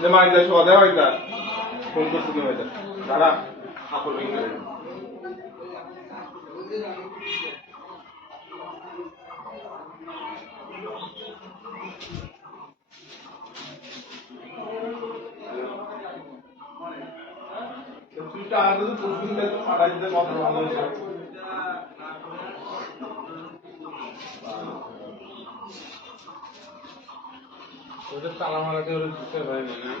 যে মাইদা শোয়া দেওয়া হইতা ফোন করতে কি হইতা তারা আপন ভেঙে তুই টাকা যদি প্রশ্ন দিতে পাঠাই দিতে কত ওদের তালা মারাতে ওরা দিতে হয় না?